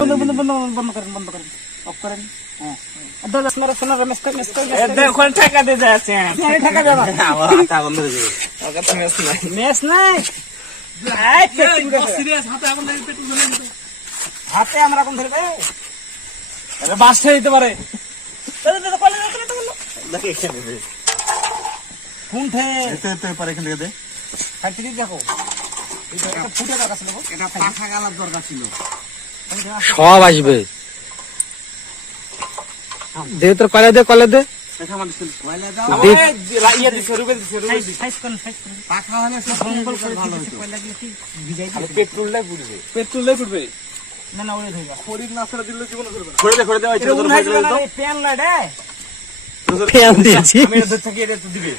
বন্ধ করেন অফ করেন। হ্যাঁ দাদা মেরা সোনা রমেশ কা মেস কর দেখো টাকা দে যাচ্ছে টাকা দাও হাতা বন্ধ হয়ে যাবে ওকে তো মেস নাই আই পেট্রোল সিরিয়াস হাতে আগুন লাগে পেট্রোল ধরে হাতে আমরা আগুন ধরে ভাই আরে বাসে দিতে পারে দাদা কলে দেখে এখানে দে কোন থে এতে পারে এখান থেকে দে ফাটি দেখো এটা ফুটে দরকার ছিল এটা পাখা গালার দরকার ছিল সব আসবে দে তোর কলে দে দেখা আমাদের ছিল কয়লা দাও ইয়া দিছে রুবেল সাইজ কোন পাখা হলে সব জঙ্গল করে ভালো হতো কয়লা দিলে কি ভিজাই পেট্রোলটাই পুড়বে পেট্রোলে ফুটবে না না ওরে ধইবা খড়ির নাছরা দিলে জীবন করবে করে দে এটা উঠাই দিবে না প্যান লাডে ফ্যান দিয়েছি আমি এটা থেকে এটা দিবে